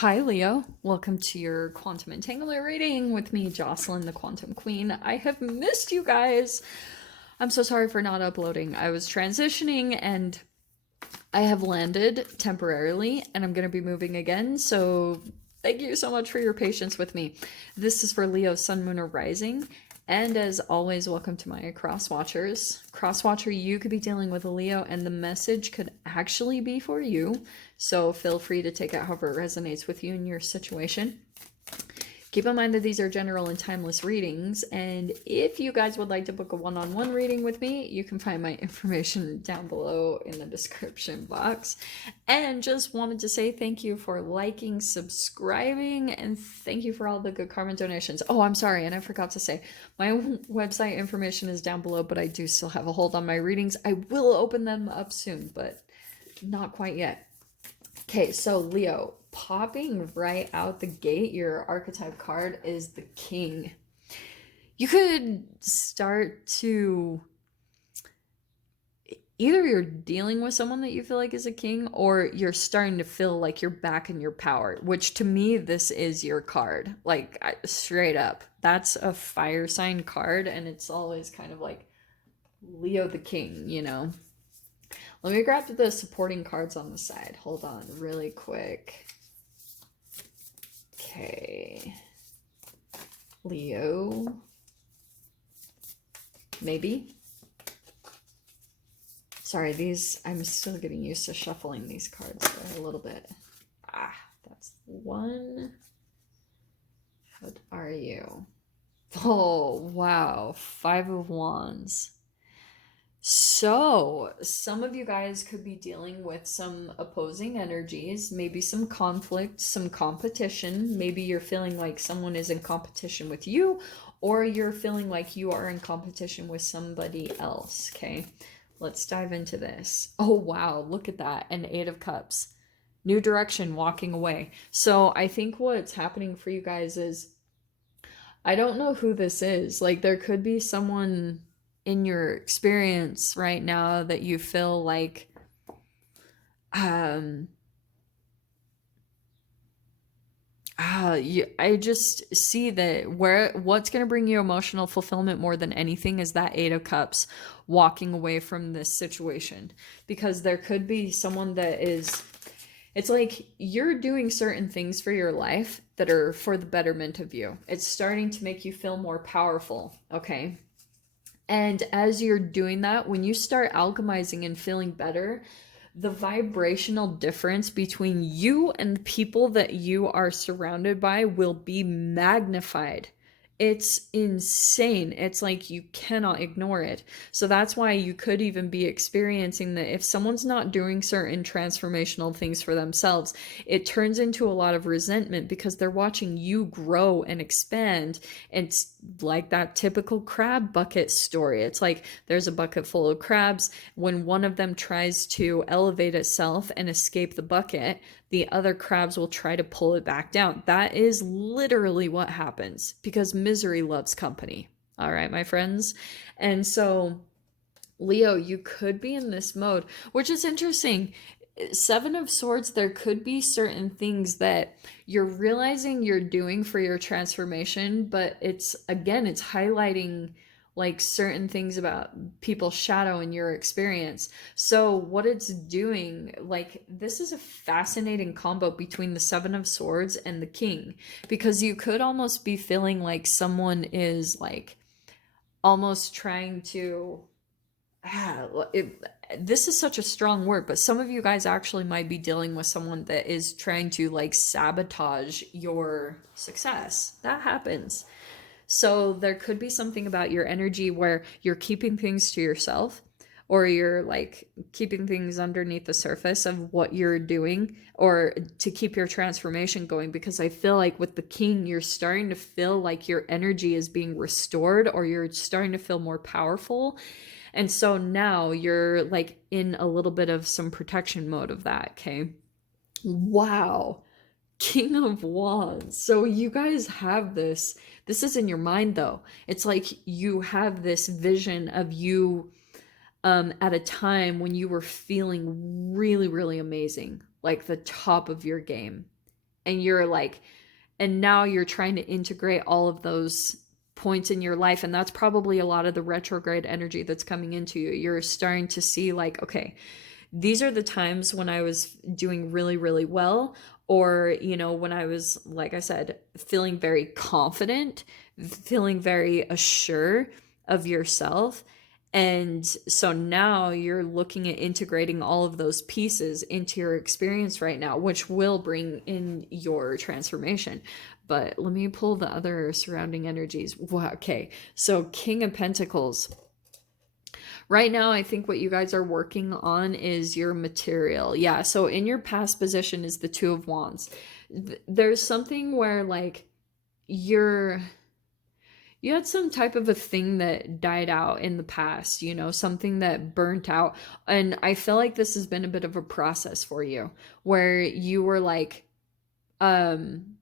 Hi, Leo. Welcome to your quantum entanglement reading with me, Jocelyn, the Quantum Queen. I have missed you guys. I'm so sorry for not uploading. I was transitioning and I have landed temporarily and I'm going to be moving again. So thank you so much for your patience with me. This is for Leo, Sun, Moon, or Rising. And as always, welcome to my cross watchers. Cross watcher, you could be dealing with a Leo, and the message could actually be for you. So feel free to take it however it resonates with you in your situation. Keep in mind that these are general and timeless readings, and if you guys would like to book a one-on-one reading with me, you can find my information down below in the description box. And just wanted to say thank you for liking, subscribing, and thank you for all the good karma donations. Oh, I'm sorry, and I forgot to say, my website information is down below, but I do still have a hold on my readings. I will open them up soon, but not quite yet. Okay, so Leo, popping right out the gate, your archetype card is the King. You could start to either you're dealing with someone that you feel like is a king, or you're starting to feel like you're back in your power, which to me, this is your card. Like, straight up. That's a fire sign card, and it's always kind of like Leo the King, you know? Let me grab the supporting cards on the side. Hold on really quick. Okay. Leo. Maybe. Sorry, I'm still getting used to shuffling these cards for a little bit. That's one. What are you? Oh, wow. 5 of Wands. So, some of you guys could be dealing with some opposing energies, maybe some conflict, some competition. Maybe you're feeling like someone is in competition with you, or you're feeling like you are in competition with somebody else, okay? Let's dive into this. Oh, wow, look at that. An 8 of Cups. New direction, walking away. So, I think what's happening for you guys is, I don't know who this is. Like, there could be someone in your experience right now that you feel like um I just see that what's going to bring you emotional fulfillment more than anything is that 8 of Cups, walking away from this situation, because there could be someone that is, it's like you're doing certain things for your life that are for the betterment of you. It's starting to make you feel more powerful, okay? And as you're doing that, when you start alchemizing and feeling better, the vibrational difference between you and the people that you are surrounded by will be magnified. It's insane. It's like you cannot ignore it. So that's why you could even be experiencing that if someone's not doing certain transformational things for themselves, it turns into a lot of resentment because they're watching you grow and expand. And it's like that typical crab bucket story. It's like there's a bucket full of crabs. When one of them tries to elevate itself and escape the bucket, the other crabs will try to pull it back down. That is literally what happens because misery loves company. All right, my friends. And so, Leo, you could be in this mode, which is interesting. 7 of Swords, there could be certain things that you're realizing you're doing for your transformation, but it's, again, it's highlighting like certain things about people's shadow in your experience. So what it's doing, like, this is a fascinating combo between the 7 of Swords and the King, because you could almost be feeling like someone is like almost trying to this is such a strong word, but some of you guys actually might be dealing with someone that is trying to like sabotage your success. That happens. So there could be something about your energy where you're keeping things to yourself, or you're like keeping things underneath the surface of what you're doing, or to keep your transformation going, because I feel like with the King, you're starting to feel like your energy is being restored, or you're starting to feel more powerful. And so now you're like in a little bit of some protection mode of that, okay? Wow. King of Wands. So you guys have this. This is in your mind though. It's like you have this vision of you at a time when you were feeling really, really amazing, like the top of your game. and you're like, and now you're trying to integrate all of those points in your life, and that's probably a lot of the retrograde energy that's coming into you. You're starting to see like, okay, these are the times when I was doing really, really well, or, you know, when I was, like I said, feeling very confident, feeling very assured of yourself. And so now you're looking at integrating all of those pieces into your experience right now, which will bring in your transformation. But let me pull the other surrounding energies. Wow, okay, so King of Pentacles. Right now, I think what you guys are working on is your material. Yeah, so in your past position is the Two of Wands. There's something where like you're you had some type of a thing that died out in the past, you know, something that burnt out. And I feel like this has been a bit of a process for you where you were like, um,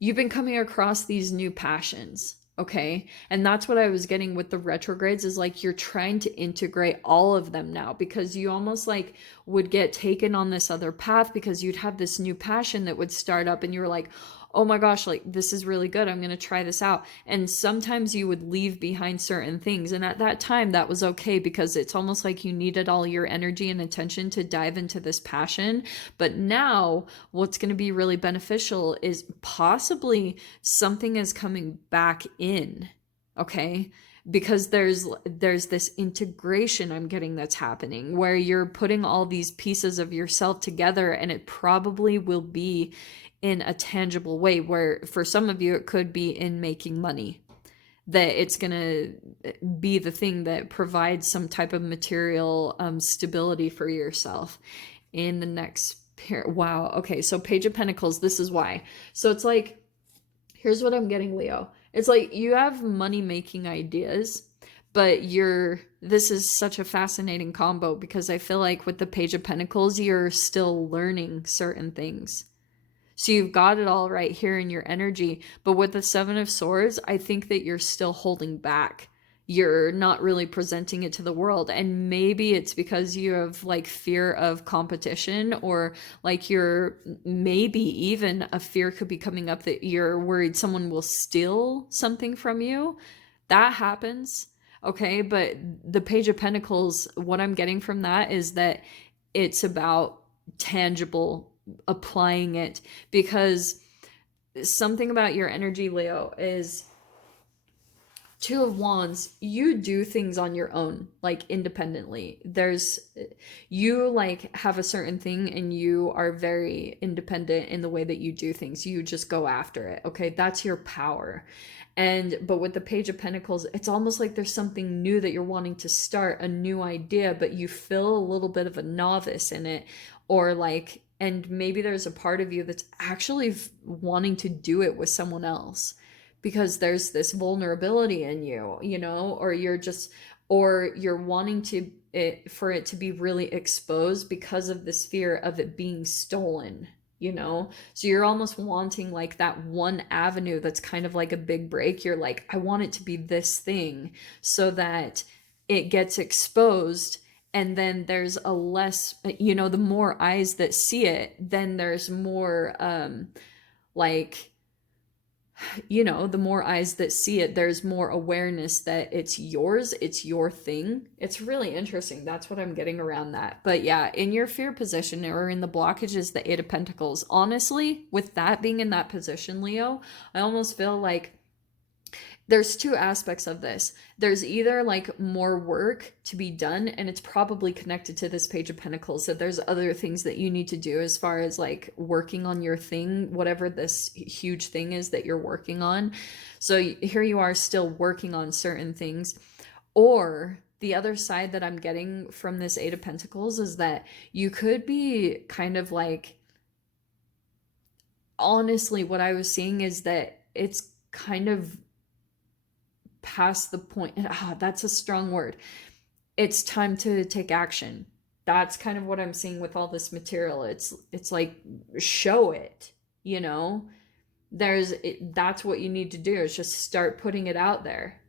you've been coming across these new passions. Okay. And that's what I was getting with the retrogrades is like you're trying to integrate all of them now because you almost like would get taken on this other path because you'd have this new passion that would start up and you were like, oh my gosh, like this is really good. I'm going to try this out. And sometimes you would leave behind certain things. And at that time, that was okay because it's almost like you needed all your energy and attention to dive into this passion. But now, what's going to be really beneficial is possibly something is coming back in. Okay, because there's this integration I'm getting that's happening where you're putting all these pieces of yourself together, and it probably will be in a tangible way where for some of you it could be in making money, that it's going to be the thing that provides some type of material stability for yourself in the next pair. Wow, okay, so Page of Pentacles, this is why. So it's like, here's what I'm getting, Leo. It's like you have money making ideas, but this is such a fascinating combo because I feel like with the Page of Pentacles, you're still learning certain things. So you've got it all right here in your energy. But with the Seven of Swords, I think that you're still holding back. You're not really presenting it to the world. And maybe it's because you have like fear of competition, or like you're maybe even a fear could be coming up that you're worried someone will steal something from you. That happens. Okay. But the Page of Pentacles, what I'm getting from that is that it's about tangible applying it, because something about your energy, Leo, is Two of Wands. You do things on your own, like independently. You like have a certain thing and you are very independent in the way that you do things. You just go after it. Okay, that's your power. But with the Page of Pentacles, it's almost like there's something new that you're wanting to start, a new idea, but you feel a little bit of a novice in it, or like, and maybe there's a part of you that's actually wanting to do it with someone else because there's this vulnerability in you, you know, or you're wanting for it to be really exposed because of this fear of it being stolen, you know? So you're almost wanting like that one avenue that's kind of like a big break. You're like, I want it to be this thing so that it gets exposed. And then there's a less, you know, the more eyes that see it, then there's more, like, you know, the more eyes that see it, there's more awareness that it's yours, it's your thing. It's really interesting. That's what I'm getting around that. But yeah, in your fear position or in the blockages, the Eight of Pentacles, honestly, with that being in that position, Leo, I almost feel like there's two aspects of this. There's either like more work to be done, and it's probably connected to this Page of Pentacles, that there's other things that you need to do as far as like working on your thing, whatever this huge thing is that you're working on. So here you are still working on certain things. Or the other side that I'm getting from this Eight of Pentacles is that you could be kind of like, honestly, what I was seeing is that it's kind of past the point. That's a strong word. It's time to take action. That's kind of what I'm seeing with all this material. It's like, show it, you know? That's what you need to do, is just start putting it out there.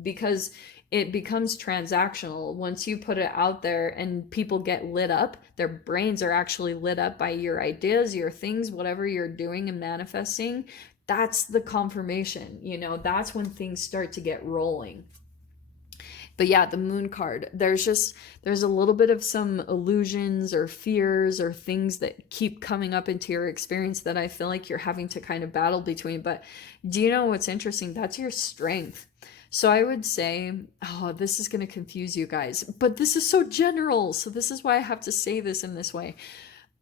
Because it becomes transactional. Once you put it out there and people get lit up, their brains are actually lit up by your ideas, your things, whatever you're doing and manifesting. That's the confirmation, you know, that's when things start to get rolling. But yeah, the moon card, there's a little bit of some illusions or fears or things that keep coming up into your experience that I feel like you're having to kind of battle between. But do you know what's interesting? That's your strength. So I would say, oh, this is going to confuse you guys, but this is so general. So this is why I have to say this in this way.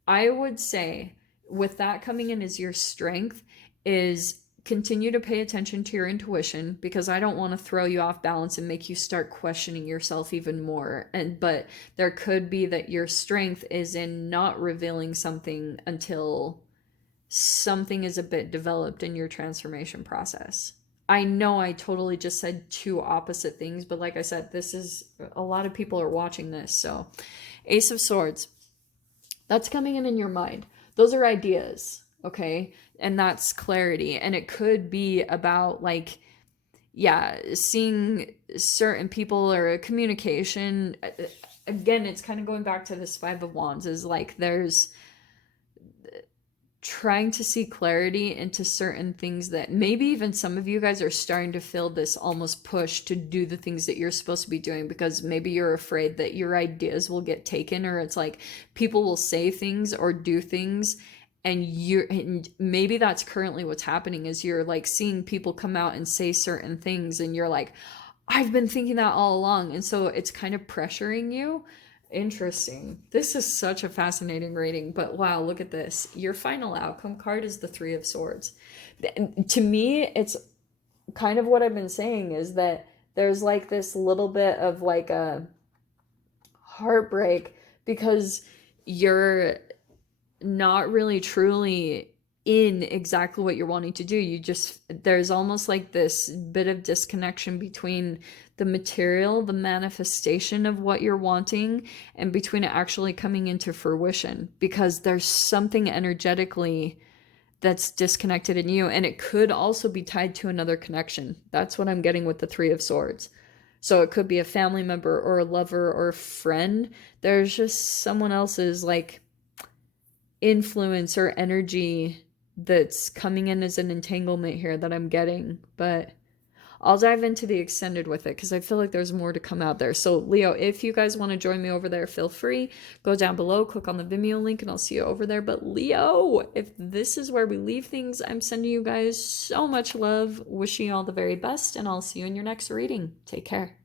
I would say with that coming in as your strength is continue to pay attention to your intuition, because I don't want to throw you off balance and make you start questioning yourself even more. But there could be that your strength is in not revealing something until something is a bit developed in your transformation process. I know I totally just said two opposite things, but like I said, this is a lot of people are watching this. So Ace of Swords, that's coming in your mind. Those are ideas, okay? And that's clarity. And it could be about like, yeah, seeing certain people or a communication. Again, it's kind of going back to this Five of Wands, is like there's trying to see clarity into certain things that maybe even some of you guys are starting to feel this almost push to do the things that you're supposed to be doing, because maybe you're afraid that your ideas will get taken, or it's like people will say things or do things and maybe that's currently what's happening, is you're like seeing people come out and say certain things and you're like, I've been thinking that all along, and so it's kind of pressuring you. Interesting. This is such a fascinating reading, but wow, look at this. Your final outcome card is the Three of Swords. To me, it's kind of what I've been saying, is that there's like this little bit of like a heartbreak because you're not really truly in exactly what you're wanting to do. You just, there's almost like this bit of disconnection between the material, the manifestation of what you're wanting, and between it actually coming into fruition, because there's something energetically that's disconnected in you. And it could also be tied to another connection. That's what I'm getting with the Three of Swords. So it could be a family member or a lover or a friend. There's just someone else's like influence or energy that's coming in as an entanglement here that I'm getting. But I'll dive into the extended with it because I feel like there's more to come out there. So Leo, if you guys want to join me over there, feel free. Go down below, click on the Vimeo link, and I'll see you over there. But Leo, if this is where we leave things, I'm sending you guys so much love, wishing you all the very best, and I'll see you in your next reading. Take care.